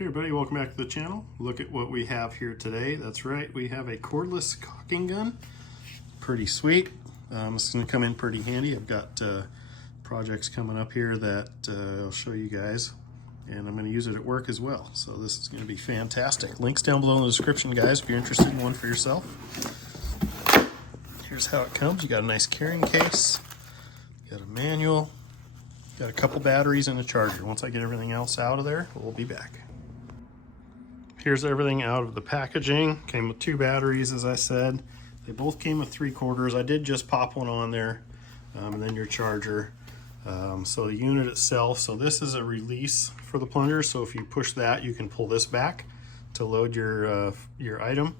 Hey everybody, welcome back to the channel. Look at what we have here today. That's right, we have a cordless caulking gun. Pretty sweet. This is going to come in pretty handy. I've got projects coming up here that I'll show you guys, and I'm going to use it at work as well. So this is going to be fantastic. Links down below in the description, guys, if you're interested in one for yourself. Here's how it comes. You got a nice carrying case, you got a manual, got a couple batteries and a charger. Once I get everything else out of there, we'll be back. Here's everything out of the packaging. Came with 2 batteries, as I said. They both came with 3/4. I did just pop one on there, and then your charger. So the unit itself, so this is a release for the plunger. So if you push that, you can pull this back to load your item.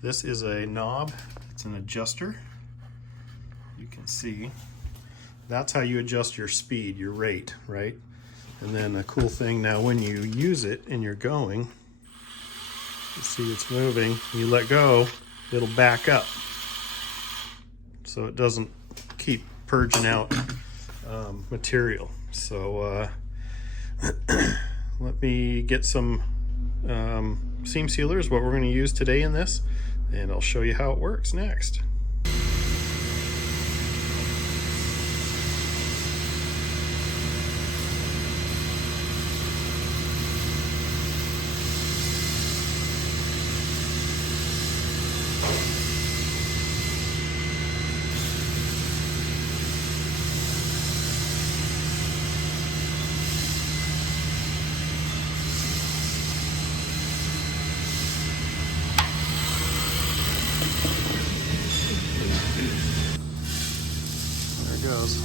This is a knob. It's an adjuster. You can see that's how you adjust your speed, your rate, right? And then the cool thing now, when you use it and you're going, you see it's moving, you let go, it'll back up. So it doesn't keep purging out material. So let me get some seam sealers, what we're going to use today in this, and I'll show you how it works next. Goes.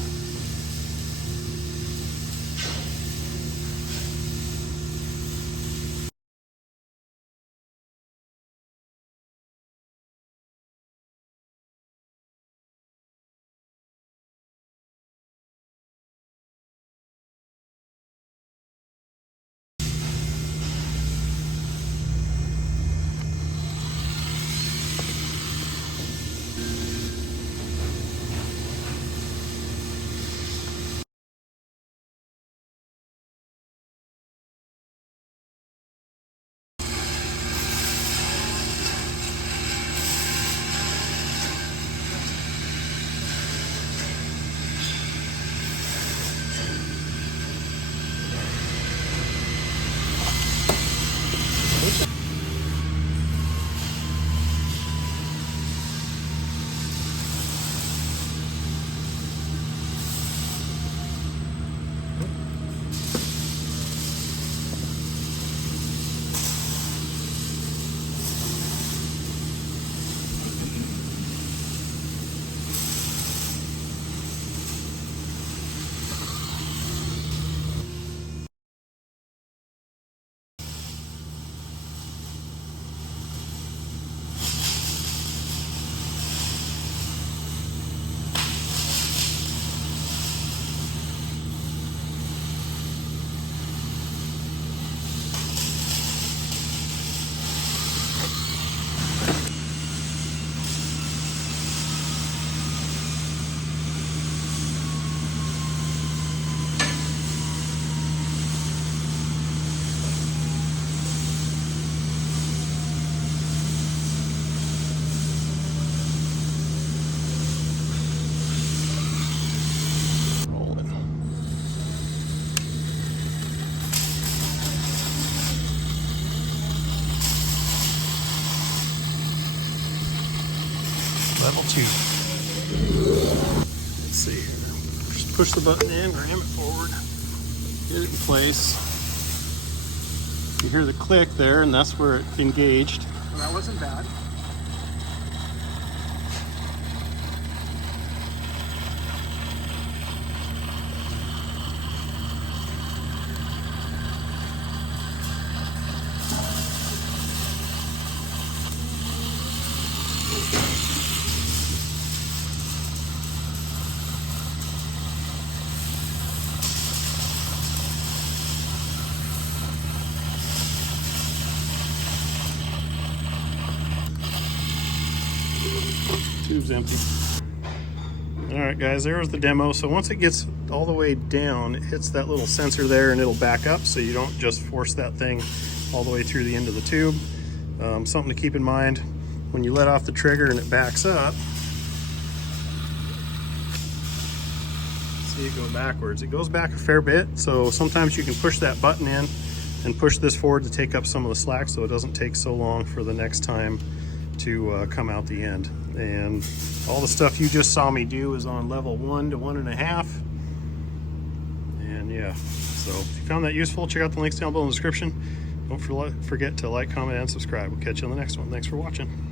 Level 2. Let's see here. Just push the button in, ram it forward, get it in place. You hear the click there, and that's where it engaged. Well, that wasn't bad. Tube's empty. All right, guys, there's the demo. So once it gets all the way down, it hits that little sensor there and it'll back up, so you don't just force that thing all the way through the end of the tube. Something to keep in mind, when you let off the trigger and it backs up, see it go backwards. It goes back a fair bit, so sometimes you can push that button in and push this forward to take up some of the slack so it doesn't take so long for the next time to come out the end. And all the stuff you just saw me do is on level 1 to 1.5. And yeah, so if you found that useful, check out the links down below in the description. Don't forget to like, comment, and subscribe. We'll catch you on the next one. Thanks for watching.